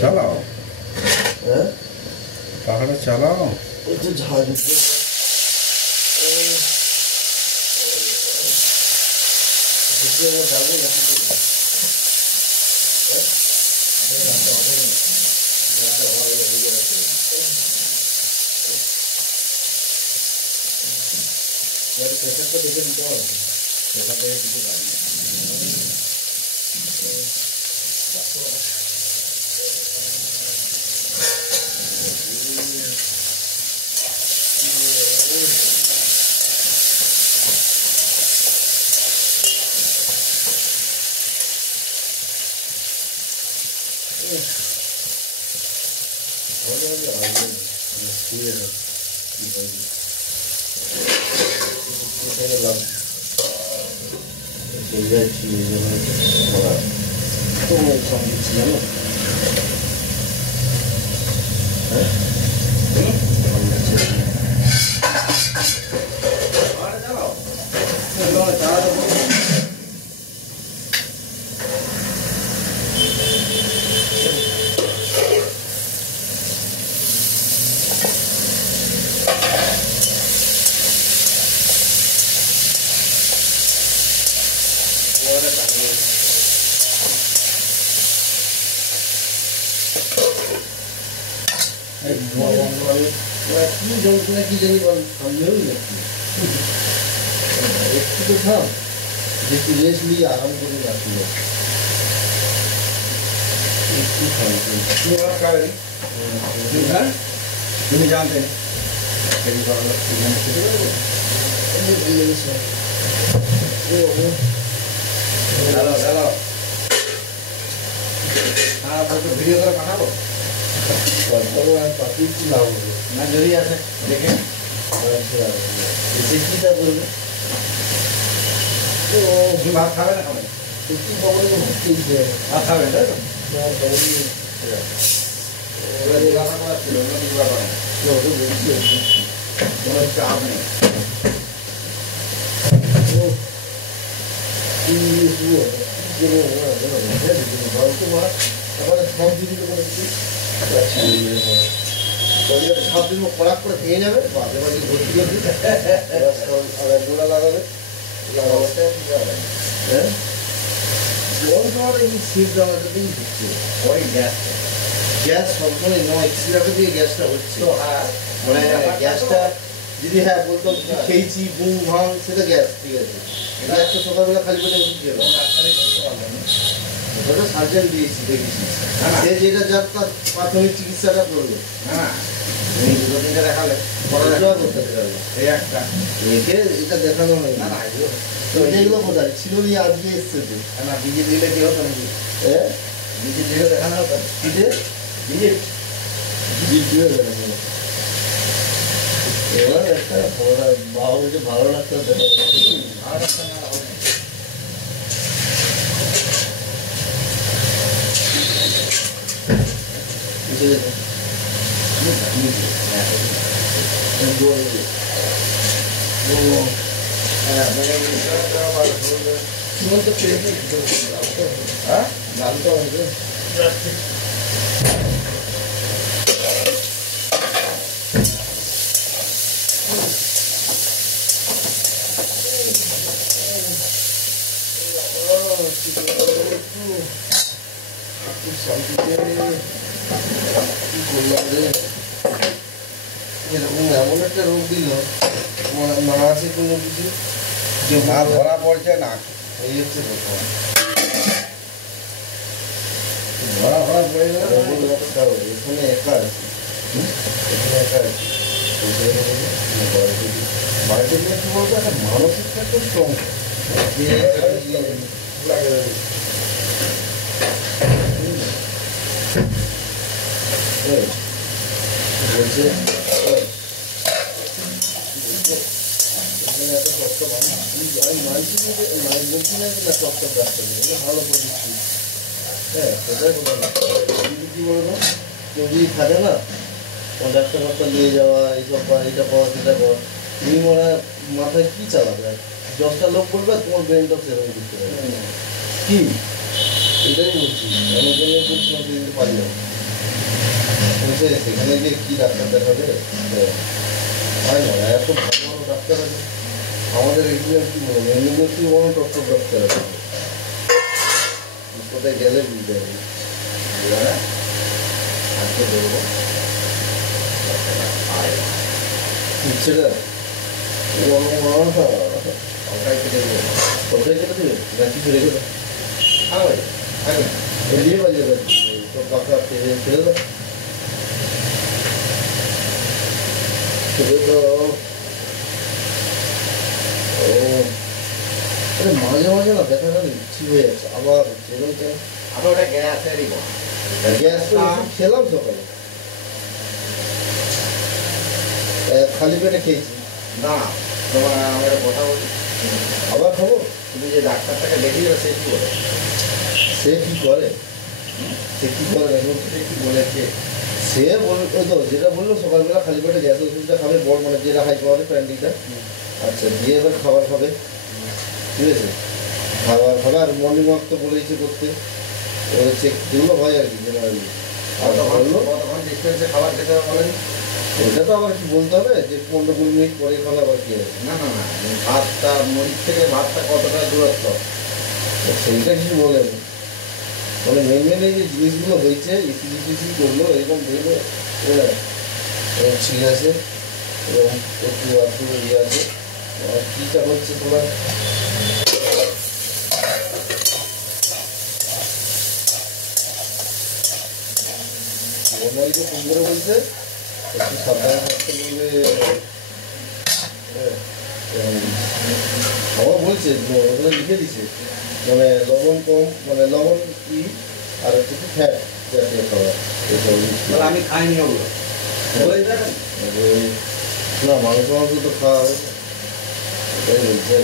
চালাও, পাখাটা চালাও। একটু ঝাঁজ প্রেশারটা দেখে দিতে হবে, সেখান থেকে কিছু পাই না। কি জানি একটু তো থাম, একটু রেস্ট নিয়ে আরাম করে রাখি। একটু তুমি জানতে ভিডিও করে পাঠাবো না, যদি আছে দেখে চেষ্টা করবে। ভাত খাবে না? খাবে ভাত খাবে, তাই তো? চাপ নেই। খোরাক করে খেয়ে যাবে, মাঝে মাঝে ভর্তি করবি, গোড়া লাগাবে। হ্যাঁ, জল খাওয়ার এই শীত জামাটাতেই হচ্ছে। ওই গ্যাস গ্যাস সবসময় নয়, সিরাপে দিয়ে গ্যাসটা হচ্ছে। মানে গ্যাসটা যদি হ্যাঁ বলতো খেয়েছি বুম ভাঙ, সেটা গ্যাস, ঠিক আছে। গ্যাসটা সকালবেলা খালি পেটে ওষুধ খেয়ে ওটা সার্জেন্ট দিয়েছি, দেখেছি সে যেটা যার তার প্রাথমিক চিকিৎসাটা করবে। দেখালে এটা দেখানো হয় না। এগুলো কোথায় ছিল নিয়ে আজকে এসছে তো না, বিজে দিলে কি হতো? হ্যাঁ, বিজে দিলে দেখানো হতো। বিজে এবার একটা বাবুকে ভালো লাগতো, ভালো লাগতো না। জানতে হবে এমন একটা রোগ দিল, না আছে কোনো কিছু, যে না ধরা পড়ছে না, এই হচ্ছে কথা। ধরা পড়ে গেলে এখানে একা আছে, এখানে একা আছে। বাড়িতে গিয়ে কি বলতো, একটা মানসিক একটা স্ট্রং বলছে এত কষ্ট আমি মানছি বলছি না না কষ্ট ব্যস্ত ভালো প্রযুক্তি। হ্যাঁ, সেটাই বলো না, কি বলবো, যদি থাকে না ডাক্তার ফাক্তার নিয়ে যাওয়া, এইসব এটা পাওয়া সেটা পাওয়া, তুমি মনে মাথায় কী চালাবে? 10টা লোক বলবে, তোমার ব্রেনটাও সেরকম করতে পারবে কি এটাই বলছি, আমি ওখানে বলছিলাম সেদিন পারি না। বলছে সেখানে গিয়ে কী ডাক্তার দেখাবে? হয় না, এত ভালো ভালো ডাক্তার আছে আমাদের এখানে। কী বলবো, মেদিনীপুর বড় ডাক্তার আছে, কোথায় গেলে বুঝতে হবে। আজকে দেখবো সেটা ওটাই কেটে দেবো। কোথায় কেটে দেবে না কিছু রেখে দেবে? দিয়ে বাজিয়ে দেবে তো পাকা ছেড়ে দাও, ছেড়ে দাও। ও মাঝে মাঝে না দেখা গেল ঠিক হয়ে যাচ্ছে, আবার যেরকম কেন আমি ওটা গ্যাসেরই গ্যাস তো খেলাম সকালে, খালি পেটে খেয়েছি। না, তোমার আমার কথা বলি, আবার খাবো? তুমি যে ডাক্তারটাকে দেখিয়েছো সে কি বলে? সে কি করে? সে কি করে সে কি বলেছে? সে বলল ওই তো যেটা বললো সকালবেলা খালি পেটে গ্যাস ওষুধটা খাবে, বড় মানে যেটা হাই পাওয়ারে প্যান্ডিটা, আচ্ছা দিয়ে এবার খাবার খাবে, ঠিক আছে? খাবার খাবে আর মর্নিং ওয়াক তো বলেইছে করতে, ওই চেক যেগুলো হয় আর কি জেনারেলি। আর বললো কতক্ষণ ডিস্টেন্সে খাবার খেতে হবে বলেন? ওইটা তো আবার কি বলতে হবে যে 15-20 মিনিট পরে খাবে আবার কি আছে? না না না, ভাতটা মুড়ির থেকে ভাতটা কতটা দূরত্ব? সেইটা কিছু বলেন, মানে মেন মেন এই যে জিনিসগুলো হয়েছে ইসি করলো এরকম দেখলো ঠিক আছে, এবং একটু একটু ইয়ে আছে কীটা হচ্ছে তোমার বন্যাকে ফোন করে বলছে একটু সাবধানে থাকতে বলবে। আমার বলছে ওখানে লিখে দিছে মানে লবণ কম, মানে লবণ কি আর একটু ফ্যাট জাতীয় খাবার এইসব। আমি খাইনি ওগুলো, না মাংস মাংস তো খাওয়া হবে, এটাই বলছে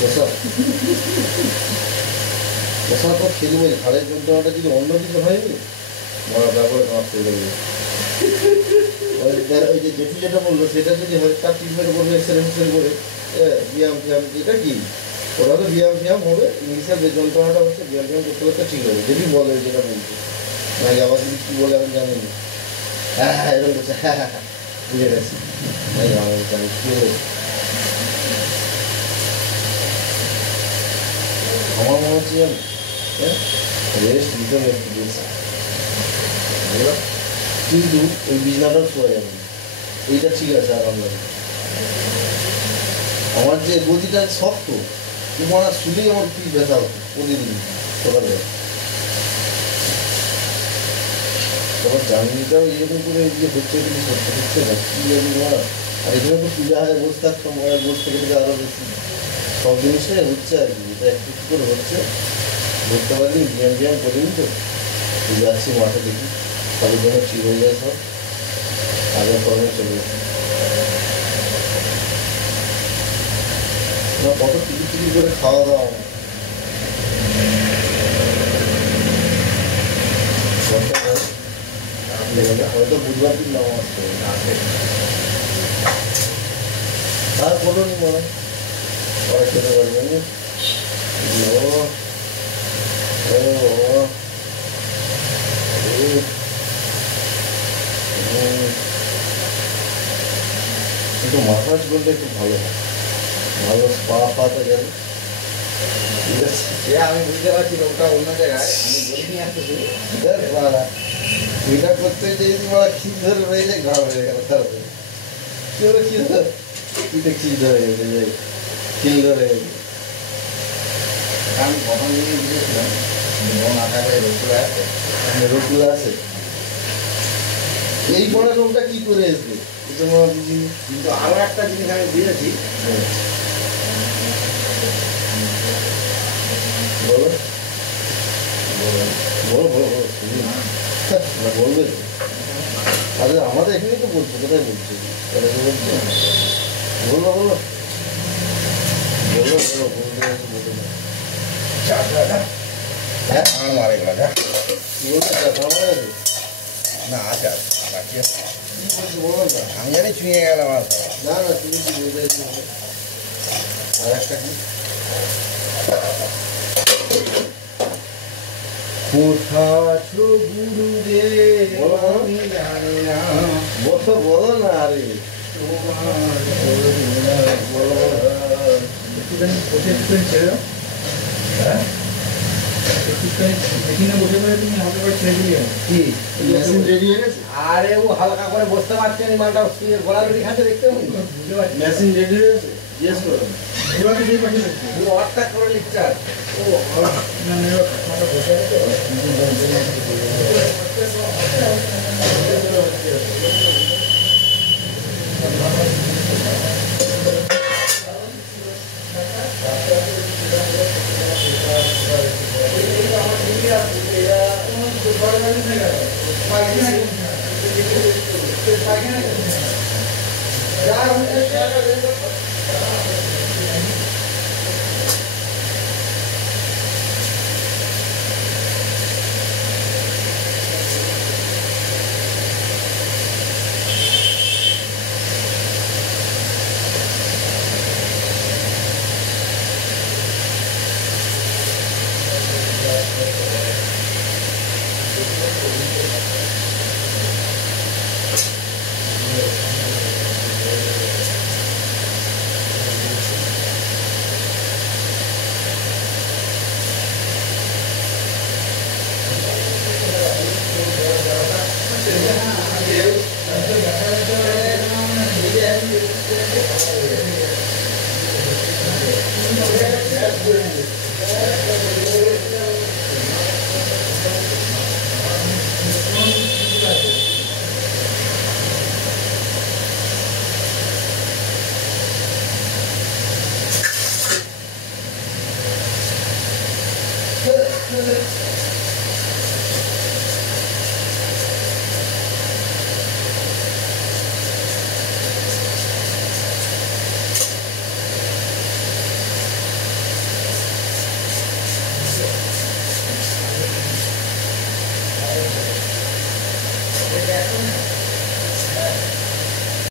কষা কষা তো খেলি বলি ঘাড়ের যন্ত্রণাটা যদি অন্য কিছু হয়নি মরা তারপরে কাজ করে দেবে। ওই যে জেঠু যেটা বললো সেটা যদি হয় তার ট্রিটমেন্ট করবে এক্সরে করে ব্যায়াম ফ্যায়াম, এটা কি ওরা তো ব্যায়াম ফ্যায়াম হবে, ইংলিশের যে যন্ত্রণাটা হচ্ছে ব্যায়াম ফ্যায়াম করতে করতে ঠিক হবে যদি বলে যেটা বলছে, নাকি আবার যদি কী বলে আমি জানি না। হ্যাঁ হ্যাঁ এরকম করছে, হ্যাঁ হ্যাঁ হ্যাঁ বুঝে গেছি, আমি কী হয়েছে আমার মনে হচ্ছে জানি হ্যাঁ রেস্ট দিতে দিয়েছে, কিন্তু ওই বিছানাটাও শোয়া যাবে না, এইটা ঠিক আছে আরাম লাগে। আমার যে গদিটা শক্ত তোমার শুলেই আমার কি ব্যথা হতো প্রতিদিন সকালবেলা, তোমার জার্নিটাও এরকম করে এদিকে হচ্ছে কিন্তু সত্যি হচ্ছে না কী জানি মারা। আর এখানে তো পূজা হয় বসে থাকতাম, বসে থেকে থেকে আরও বেশি সব জিনিসটাই হচ্ছে আর কি, এটা একটু একটু করে হচ্ছে ধরতে পারিনি, ব্যায়াম করিনি তো যাচ্ছি মাঠে দেখি সবের জন্য ঠিক হয়ে যায় সব, আগের কর্মে চলে যাচ্ছে না। কত টিকি করে খাওয়া দাওয়া হয়তো বুধবার দিন নাও আসতে আর বলো নি মনে পরে খেতে পারবেন কিন্তু মাসাজ করলে একটু ভালো হয়, ভালো স্পা পাতা যাবে, ঠিক আছে? সে আমি বুঝতে পারছি ওটা অন্য জায়গায়, আমি বলিনি আসতে শুরু। এটা করতে যে তোমার খিদ ধরে রয়ে যায়, ঘা হয়ে গেল তারপরে কি হলো, কি ধরে পিঠে খিদ ধরে গেছে, যাই খিল ধরে গেছে। আমি প্রথম দিনই বুঝেছিলাম মন আকারে রসুলা আছে, রোগগুলো আছে, এই পড়া রোগটা কি করে আসবে এটা মনে বুঝিনি। কিন্তু আরো একটা জিনিস আমি বুঝেছি, বলো বলো বলো বলো শুনি না বলবে তো। আরে আমাদের এখানেই তো বলছো, কোথায় বলছো বলছো বললো বলো বলো বলো বলতে আছে বলো না। হ্যাঁ আমার মারে গেল কি বলছো আমার আছে না, আছে বাকি আছে। কি বলছো বলো না। আমি জানি চুঁয়ে গেল আমার। না না তুমি কি বলতে চাইছো আর একটা কি কোথা আছো গুরুদেব আমি জানি না বলো না আরে বলো একটুখানি বসে একটুখানি ছেড়ে দাও হ্যাঁ একটুখানি মেশিনে বসে করে তুমি হাতে করে ছেড়ে দিলে কি মেশিন রেডি হয়ে গেছে আরে ও হালকা করে বসতে পারছেন মালটা গলা রুটি খাচ্ছে দেখতে বুঝতে পারছি মেশিন রেডি হয়ে গেছে জিজ্ঞেস করো এবার সেই পাশে পুরো অর্থাৎ করে লিখছে আর ও না না মাথা বসে আছে